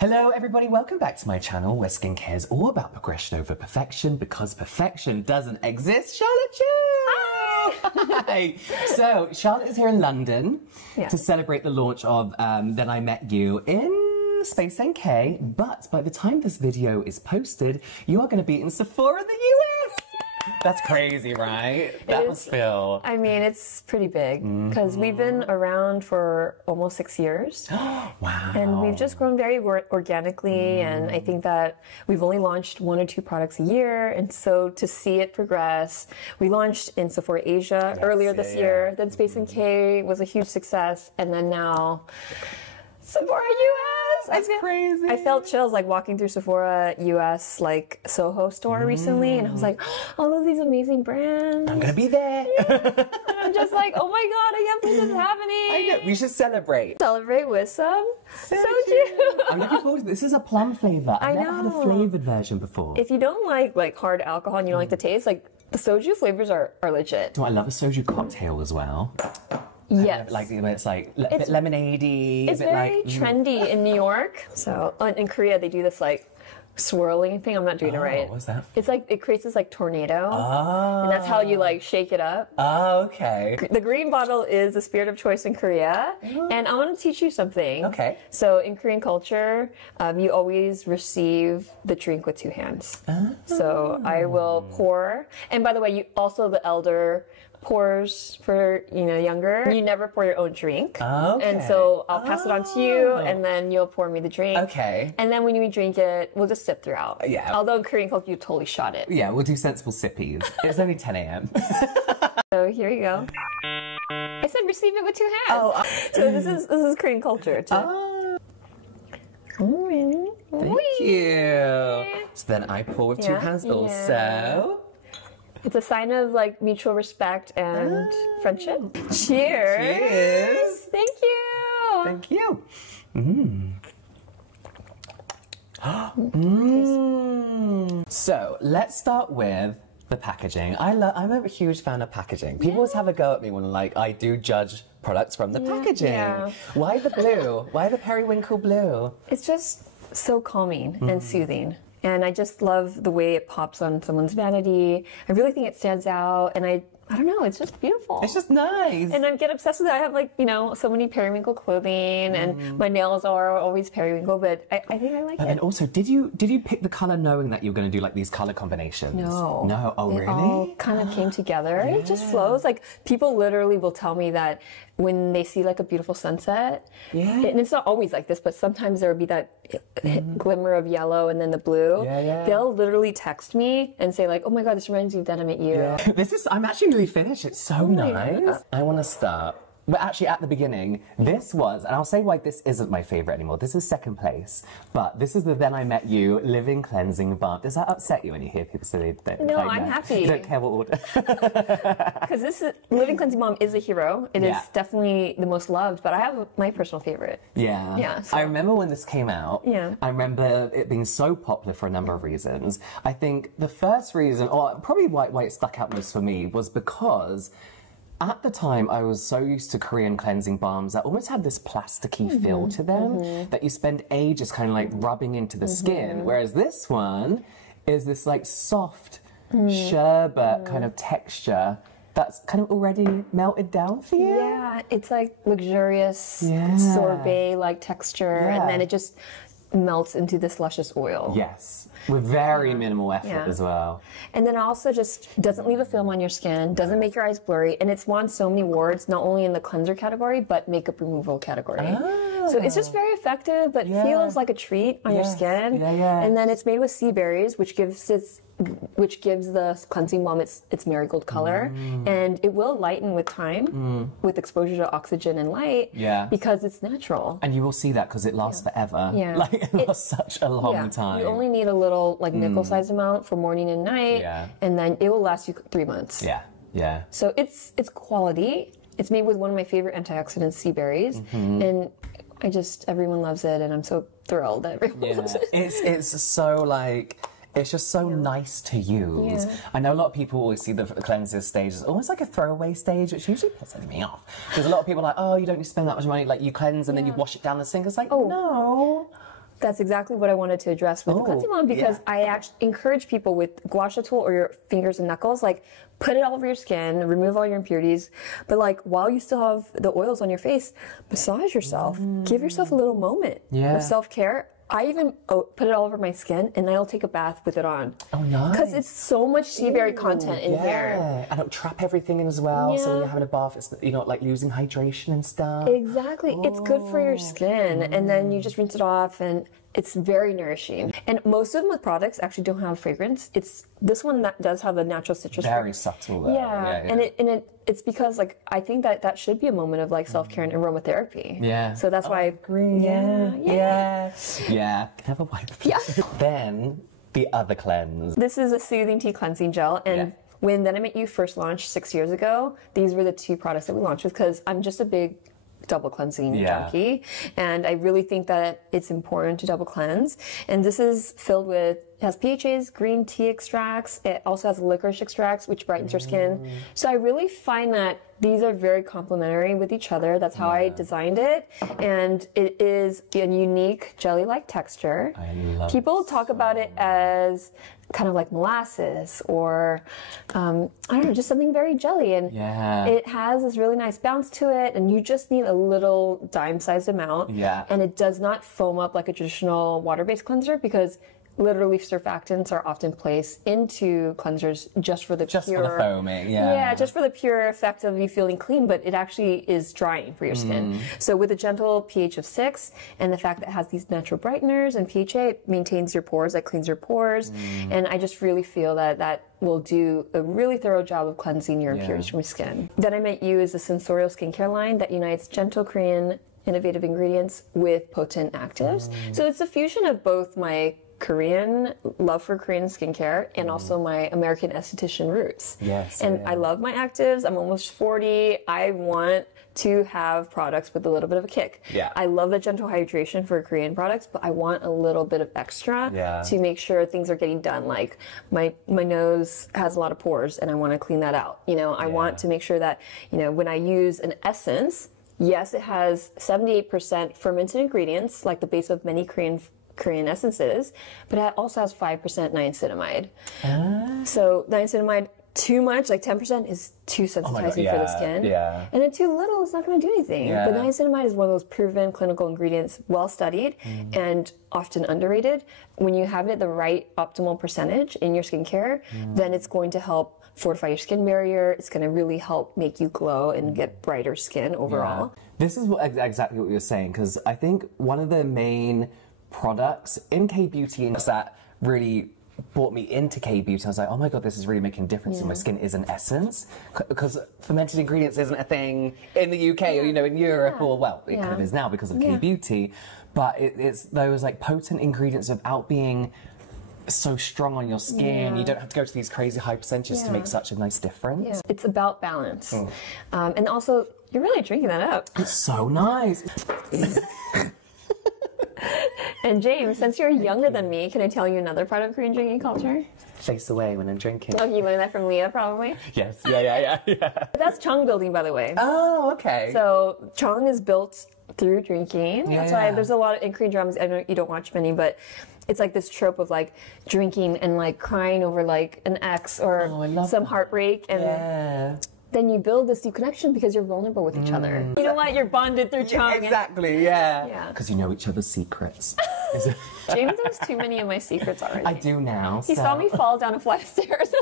Hello everybody, welcome back to my channel where skincare is all about progression over perfection because perfection doesn't exist. Charlotte Chu! Hi! So, Charlotte is here in London to celebrate the launch of Then I Met You in SpaceNK, but by the time this video is posted, you are going to be in Sephora in the US! That's crazy, right? That must feel... I mean, it's pretty big because we've been around for almost 6 years. Wow. And we've just grown very organically, and I think that we've only launched 1 or 2 products a year, and so to see it progress, we launched in Sephora Asia earlier this year, then SpaceNK was a huge success, and then now Sephora US! That's crazy. I felt chills like walking through Sephora US like Soho store recently, and I was like, all of these amazing brands. I'm gonna be there. And I'm just like, oh my god, I can't believe this is happening. I know. We should celebrate. Celebrate with some soju. I'm looking forward to this. This is a plum flavor. I've never had a flavored version before. If you don't like hard alcohol and you don't like the taste, like the soju flavors are legit. Do I love a soju cocktail as well? Yes. Like, it's like a bit lemonade-y. It's very trendy in New York. So in Korea, they do this like swirling thing. I'm not doing it right. What's that? It's like, it creates this like tornado. Oh. And that's how you like shake it up. Oh, okay. The green bottle is the spirit of choice in Korea. And I want to teach you something. Okay. So in Korean culture, you always receive the drink with 2 hands. So I will pour. And by the way, you also, the elder pours for younger. You never pour your own drink. Okay. And so I'll pass it on to you, and then you'll pour me the drink. Okay. And then when you drink it, we'll just sip throughout. Yeah. Although in Korean culture, you totally shot it. Yeah, we'll do sensible sippies. It's only 10 a.m. So here you go. I said receive it with 2 hands. So this is Korean culture too. Thank you. So then I pour with 2 hands also. It's a sign of like mutual respect and friendship. Cheers! Cheers! Thank you! Thank you. So let's start with the packaging. I'm a huge fan of packaging. People always have a go at me when I do judge products from the packaging. Yeah. Why the blue? Why the periwinkle blue? It's just so calming and soothing. And I just love the way it pops on someone's vanity. I really think it stands out, and I don't know, it's just beautiful. It's just nice. And I get obsessed with it. I have so many periwinkle clothing, and my nails are always periwinkle, but I think I like it. And also, did you pick the color knowing that you were going to do like these color combinations? No. No? Oh, really? It all kind of came together. It just flows. Like, people literally will tell me that when they see like a beautiful sunset, and it's not always like this, but sometimes there will be that glimmer of yellow and then the blue. They'll literally text me and say like, oh my god, this reminds me of Then I Met You. I'm actually really finished. It's so nice. I want to start. But actually, at the beginning, this was, and I'll say why this isn't my favorite anymore. This is second place, but this is the Then I Met You Living Cleansing Balm. Does that upset you when you hear people say that? No, I'm happy. You don't care what order. Because this Living Cleansing Balm is a hero. It is definitely the most loved, but I have my personal favorite. Yeah. So. I remember when this came out. I remember it being so popular for a number of reasons. I think the first reason, or probably why it stuck out most for me, was because at the time, I was so used to Korean cleansing balms that almost had this plasticky feel to them that you spend ages kind of like rubbing into the skin. Whereas this one is this like soft sherbet kind of texture that's kind of already melted down for you. Yeah, it's like luxurious sorbet-like texture, and then it just melts into this luscious oil. Yes, with very minimal effort as well. And then also just doesn't leave a film on your skin, doesn't make your eyes blurry, and it's won so many awards, not only in the cleanser category, but makeup removal category. So it's just very effective, but feels like a treat on your skin. And then it's made with seaberries, which gives the cleansing balm its marigold color, and it will lighten with time with exposure to oxygen and light because it's natural. And you will see that because it lasts forever. Like it lasts such a long time. You only need a little like nickel-sized amount for morning and night, and then it will last you 3 months. So it's quality. It's made with one of my favorite antioxidants, seaberries, and everyone loves it, and I'm so thrilled that everyone loves it. It's so like It's just so nice to use. Yeah. I know a lot of people always see the cleanser stage as almost like a throwaway stage, which usually pisses me off. Because a lot of people are like, oh, you don't need to spend that much money. Like, you cleanse and then you wash it down the sink. It's like, no. That's exactly what I wanted to address with the cleansing balm, because I actually encourage people with gua sha tool or your fingers and knuckles, like put it all over your skin, remove all your impurities, but like while you still have the oils on your face, massage yourself, give yourself a little moment of self-care. I even put it all over my skin, and I'll take a bath with it on. Oh, nice. Because it's so much seaberry content in here. And it'll trap everything in as well, so when you're having a bath, you're not like losing hydration and stuff. Exactly. It's good for your skin, and then you just rinse it off, and it's very nourishing. And most of my products actually don't have fragrance. This one that does have a natural citrus. Very subtle though. And it's because like I think that should be a moment of like self-care and aromatherapy. Yeah. So that's why I agree. Yeah. Have a wipe. Yeah. Then the other cleanse. This is a soothing tea cleansing gel, and when Then I Met You first launched 6 years ago, these were the 2 products that we launched with, because I'm just a big double cleansing junkie, and I really think that it's important to double cleanse. And this is filled with, it has PHAs, green tea extracts. It also has licorice extracts, which brightens your skin. So I really find that these are very complementary with each other. That's how I designed it. And it is a unique jelly-like texture. I love People talk about it as kind of like molasses or, I don't know, just something very jelly. And it has this really nice bounce to it, and you just need a little dime-sized amount. And it does not foam up like a traditional water-based cleanser, because literally surfactants are often placed into cleansers just for the for the foaming, just for the pure effect of you feeling clean, but it actually is drying for your skin. So with a gentle pH of 6 and the fact that it has these natural brighteners and PHA, it maintains your pores, it cleans your pores, and I just really feel that will do a really thorough job of cleansing your impurities from your skin. Then I Met You is a sensorial skincare line that unites gentle Korean innovative ingredients with potent actives. So it's a fusion of both my Korean love for Korean skincare and also my American esthetician roots. I love my actives. I'm almost 40. I want to have products with a little bit of a kick. I love the gentle hydration for Korean products, but I want a little bit of extra to make sure things are getting done. Like my nose has a lot of pores, and I want to clean that out. You know, I want to make sure that, you know, when I use an essence, yes, it has 78% fermented ingredients, like the base of many Korean essences, but it also has 5% niacinamide. So niacinamide, too much, like 10%, is too sensitizing for the skin. And then too little, it's not going to do anything. But niacinamide is one of those proven clinical ingredients, well studied and often underrated. When you have it the right optimal percentage in your skincare, then it's going to help fortify your skin barrier. It's going to really help make you glow and get brighter skin overall. This is exactly what you're saying, because I think one of the main products in K-beauty that really brought me into K-beauty, I was like, oh my god, this is really making a difference in my skin, is an essence, because fermented ingredients isn't a thing in the UK or, you know, in Europe, or well, it kind of is now because of K-beauty, but it's those like potent ingredients without being so strong on your skin. You don't have to go to these crazy high percentages to make such a nice difference. It's about balance. And also, you're really drinking that up. It's so nice. And James, since you're younger than me, can I tell you another part of Korean drinking culture? Face away when I'm drinking. Oh, you learned that from Leah, probably? Yes. Yeah. That's Chong building, by the way. Oh, okay. So Chong is built through drinking. That's why there's a lot of in Korean dramas. I know you don't watch many, but it's like this trope of like drinking and like crying over like an ex or some heartbreak, and then you build this deep connection because you're vulnerable with each other. You know what? You're bonded through Chong. Exactly, because you know each other's secrets. James knows too many of my secrets already. I do now. He saw me fall down a flight of stairs.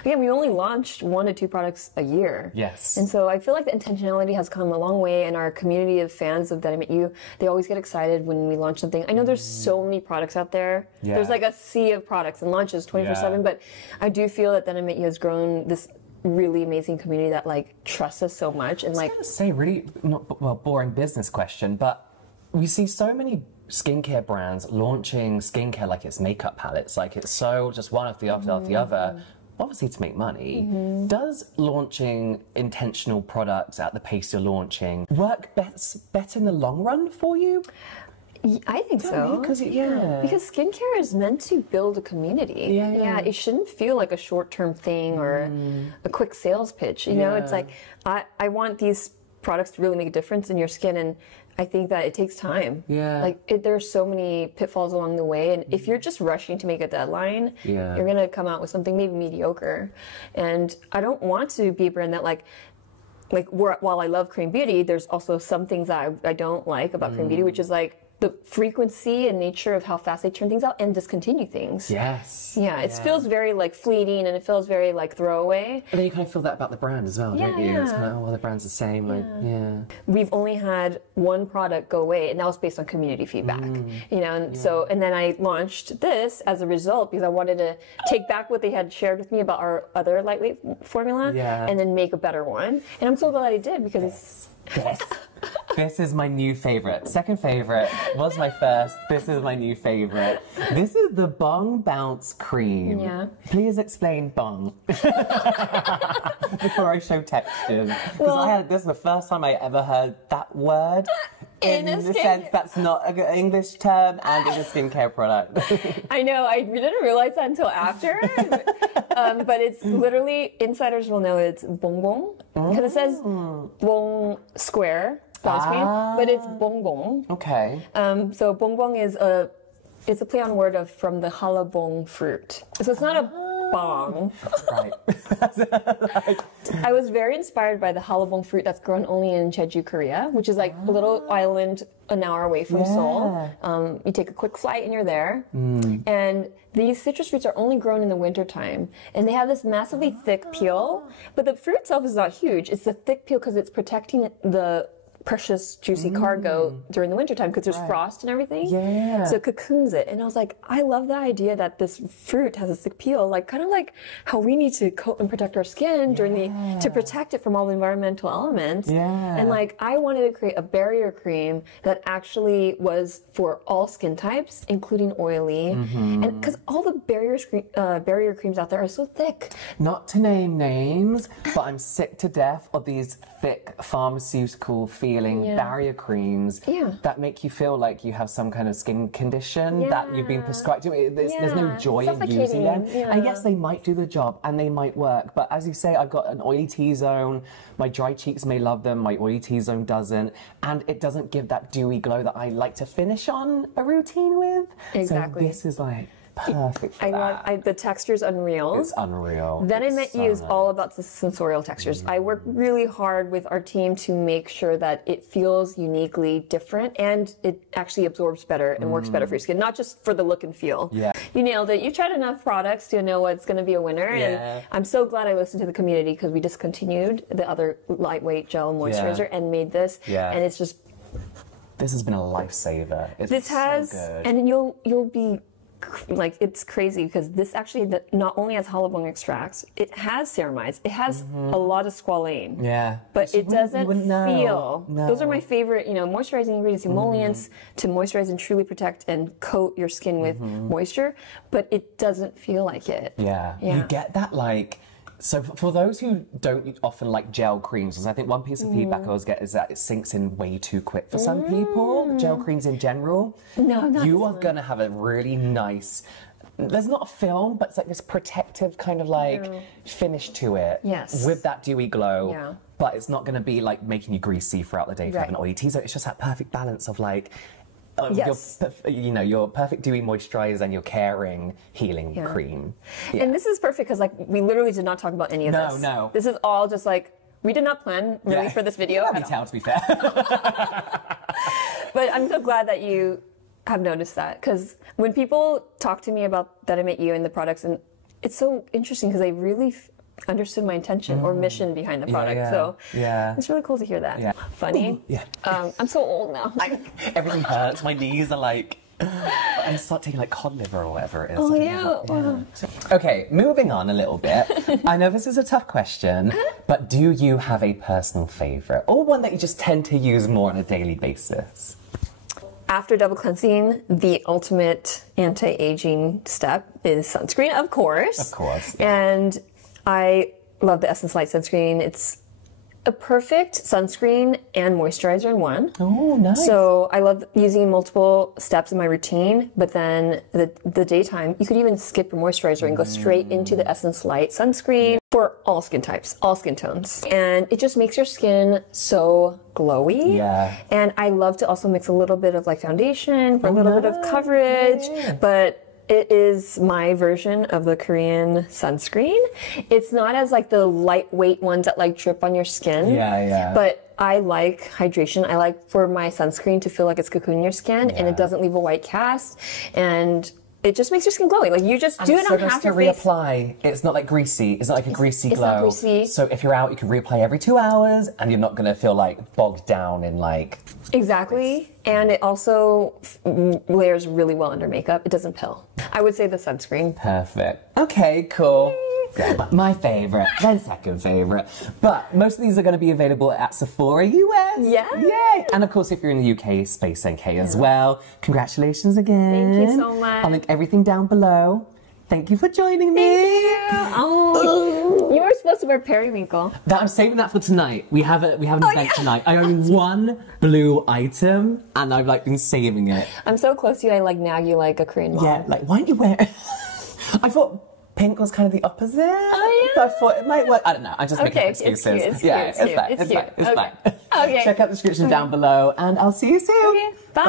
Again, we only launched 1 to 2 products a year. Yes. And so I feel like the intentionality has come a long way, and our community of fans of Then I Met You, they always get excited when we launch something. I know there's so many products out there. There's like a sea of products and launches 24/7, but I do feel that Then I Met You has grown this really amazing community that like trusts us so much. And like, I was gonna say, really not boring business question, but we see so many skincare brands launching skincare like it's makeup palettes, like it's so just one after the other, obviously to make money. Does launching intentional products at the pace you're launching work better in the long run for you? I think so. Because skincare is meant to build a community. It shouldn't feel like a short-term thing or a quick sales pitch. You know, it's like I want these products to really make a difference in your skin, and I think that it takes time. Yeah. Like, there's so many pitfalls along the way, and if you're just rushing to make a deadline, you're gonna come out with something maybe mediocre. And I don't want to be a brand that while I love Cream Beauty, there's also some things that I don't like about Cream Beauty, which is like the frequency and nature of how fast they turn things out and discontinue things. Yes. Yeah, it feels very like fleeting, and it feels very like throwaway. And then you kind of feel that about the brand as well, don't you? It's kind of, oh, well, the brand's the same. We've only had one product go away, and that was based on community feedback. You know, and so, and then I launched this as a result because I wanted to take back what they had shared with me about our other lightweight formula and then make a better one. And I'm so glad I did because it's... This is my new favorite. Second favorite was my first. This is my new favorite. This is the Bong2 Bounce Cream. Yeah. Please explain Bong before I show textures. Because this is the first time I ever heard that word. In the sense that's not an English term and in a skincare product. I know, I didn't realize that until after. But it's literally, insiders will know it's Bong, because it says Bong Square Bounce Cream, but it's Bong. Okay. So Bong is it's a play on word from the Hallabong fruit. So it's not a bong. Right. I was very inspired by the Hallabong fruit that's grown only in Jeju, Korea, which is like a little island an hour away from Seoul. You take a quick flight and you're there. And these citrus fruits are only grown in the wintertime. And they have this massively thick peel. But the fruit itself is not huge. It's the thick peel because it's protecting the precious juicy cargo during the wintertime because there's frost and everything. So it cocoons it. And I was like, I love the idea that this fruit has a thick peel, like kind of like how we need to coat and protect our skin during to protect it from all the environmental elements. And like I wanted to create a barrier cream that actually was for all skin types, including oily. And because all the barrier creams out there are so thick. Not to name names, but I'm sick to death of these thick pharmaceutical feeling barrier creams that make you feel like you have some kind of skin condition that you've been prescribed to. There's no joy in using them. And yes, they might do the job and they might work, but as you say, I've got an oily T-zone. My dry cheeks may love them, my oily T-zone doesn't, and it doesn't give that dewy glow that I like to finish on a routine with. Exactly. So this is like perfect for that. The texture's unreal. It's unreal. Then I Met You is all about the sensorial textures. I work really hard with our team to make sure that it feels uniquely different and it actually absorbs better and works better for your skin, not just for the look and feel. You nailed it. You've tried enough products to know what's going to be a winner, and I'm so glad I listened to the community because we discontinued the other lightweight gel moisturizer and made this, and it's just... This has been a lifesaver. It's so good. And you'll be... Like, it's crazy because this actually not only has Hallabong extracts, it has ceramides, it has a lot of squalane. But it doesn't feel. Those are my favorite, moisturizing ingredients, emollients to moisturize and truly protect and coat your skin with moisture, but it doesn't feel like it. You get that, like... So for those who don't often like gel creams, because I think one piece of feedback I always get is that it sinks in way too quick for some people, gel creams in general. You are going to have a really nice, there's not a film, but it's like this protective kind of like finish to it. With that dewy glow. But it's not going to be like making you greasy throughout the day if you have an oily T-zone. It's just that perfect balance of like, your perfect dewy moisturizer and your caring healing cream. And this is perfect because like we literally did not talk about any of this. No. This is all just like we did not plan really for this video. Can't be tell, to be fair. But I'm so glad that you have noticed that because when people talk to me about That I Met You and the products, and it's so interesting because they really understood my intention or mission behind the product. So it's really cool to hear that. Funny. I'm so old now. Everything hurts. My knees are like... I start taking like cod liver or whatever it is. Okay, moving on a little bit. I know this is a tough question, but do you have a personal favourite or one that you just tend to use more on a daily basis? After double cleansing, the ultimate anti-aging step is sunscreen, of course. Of course. And I love the Essence Light sunscreen. It's a perfect sunscreen and moisturizer in one. Oh, nice. So I love using multiple steps in my routine, but then the daytime, you could even skip your moisturizer and go straight into the Essence Light sunscreen for all skin types, all skin tones. And it just makes your skin so glowy. Yeah. And I love to also mix a little bit of like foundation for a little bit of coverage, but it is my version of the Korean sunscreen. It's not as like the lightweight ones that like drip on your skin. Yeah. But I like hydration. I like for my sunscreen to feel like it's cocooning your skin and it doesn't leave a white cast. And it just makes your skin glowy. Like you just do it on half your face. Reapply. It's not like greasy. It's not like a greasy glow. It's not greasy. So if you're out, you can reapply every 2 hours, and you're not gonna feel like bogged down in like. Exactly. And it also layers really well under makeup. It doesn't pill. I would say the sunscreen. Perfect. Okay, cool. My favourite, then second favourite. But most of these are going to be available at Sephora US. Yeah. Yay! And of course, if you're in the UK, SpaceNK as well. Congratulations again. Thank you so much. I'll link everything down below. Thank you for joining me. Thank you. Oh, you were supposed to wear periwinkle. I'm saving that for tonight. We have an event tonight. I own one blue item, and I've like been saving it. I'm so close to you. I like nag you like a Korean mom. Yeah, like why don't you wear? I thought pink was kind of the opposite. Oh, yeah. So I thought it might work. I don't know. I just making excuses. It's cute. It's fine. Okay. Check out the description down below, and I'll see you soon. Okay. Bye.